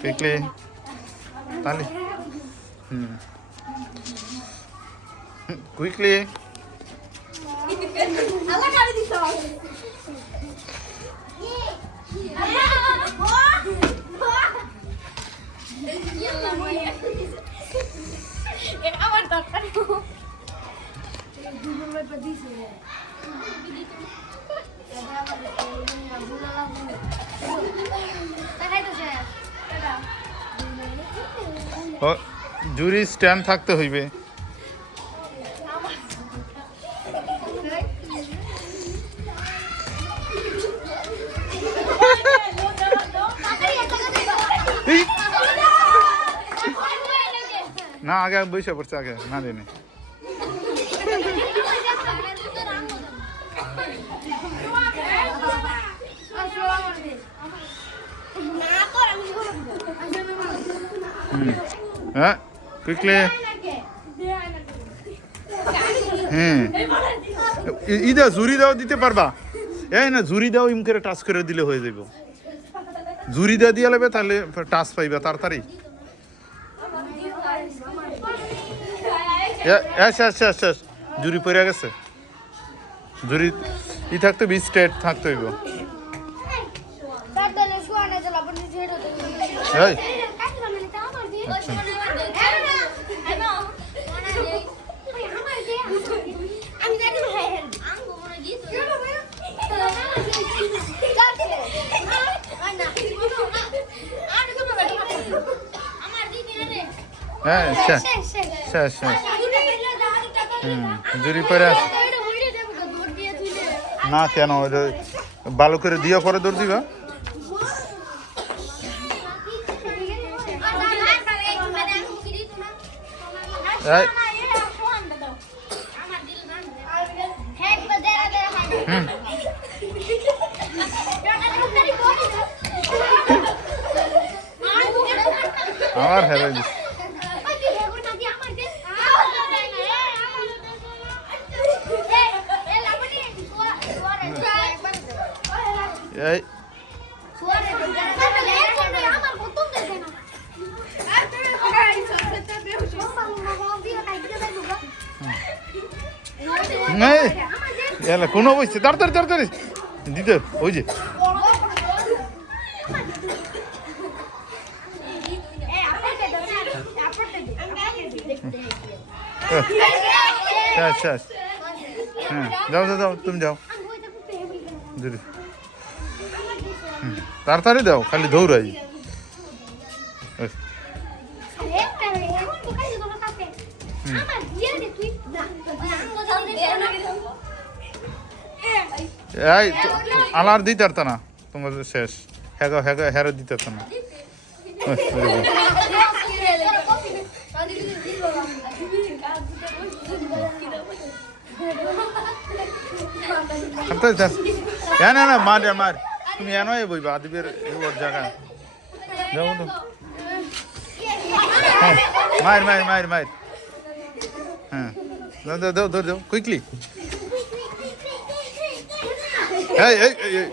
quickly তালি quickly আমার দরকার জুরি স্ট্যান্ড থাকতে হইবে না আগে বসে পড়ছে আগে না দিনে হ্যাঁ কুইকলি হ্যাঁ ইদা জুরি দাও দিতে পারবা এই না জুরি দাও ইম করে টাচ করে দিলে হয়ে যাবে জুরি দা দিয়ে লাগবে তাহলে টাচ পাইবা তাড়াতাড়ি জুরি পড়ে গেছে জুরি ই থাকতে বি স্ট্রেট থাকতে হইব হ্যাঁ শেষ শেষ শেষ জুরি পরে না কেন ভালো করে দিয়ে পরে দৌড় দিবা আমার হেরে দিস এই কোনো বসছে তাড়াতাড়ি তাড়াতাড়ি দিতে ওই যে হ্যাঁ যাও যাও যাও তুমি যাও তাড়াতাড়ি দাও খালি দৌড়াই এই আলার দিতে পারত না তোমার শেষ হ্যাগো হ্যাগো হ্যারো দিতে পারত না না না মার মার তুমি এনো বইবা আদিবের ওর জায়গা যাও তো মার মার মার মার হ্যাঁ দাও দাও দাও দাও কুইকলি এই এই এই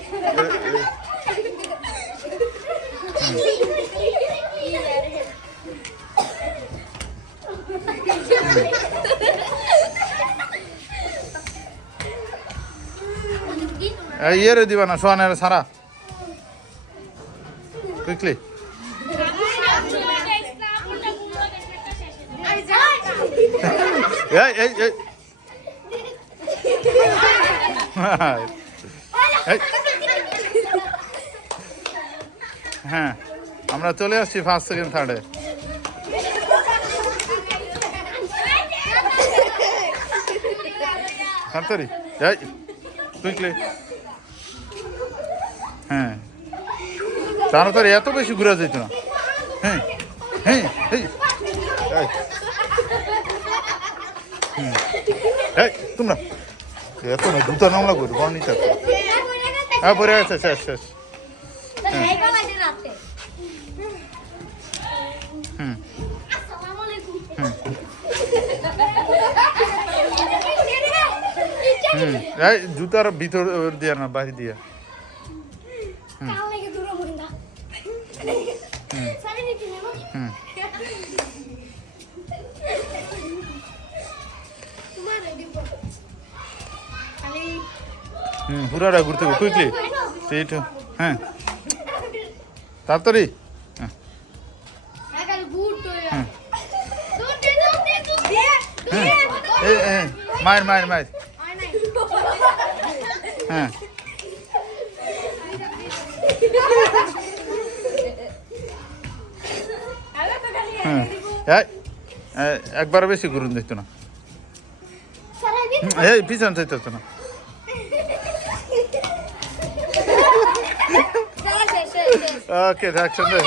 ইয়ে দিবা না সোয়ানের সারা কুইকলি হ্যাঁ আমরা চলে আসছি ফার্স্ট সেকেন্ড থার্ডে তাড়াতাড়ি কুইকলি হ্যাঁ তাড়াতাড়ি এত বেশি ঘুরা যেত না হ্যাঁ হ্যাঁ এই তোমরা এত না দুটা নামলা করো বল নিতে হ্যাঁ পরে আছে শেষ শেষ এই জুতার ভিতর দিয়া না বাহির দিয়া হুম হুম পুরাটা ঘুরতে হবে কুইকলি স্ট্রেট হ্যাঁ তাড়াতাড়ি হ্যাঁ হ্যাঁ মায়ের মায়ের মায়ের হ্যাঁ হ্যাঁ একবার বেশি ঘুরুন দিত না এই পিছন চাইতে না ওকে থাক সুন্দর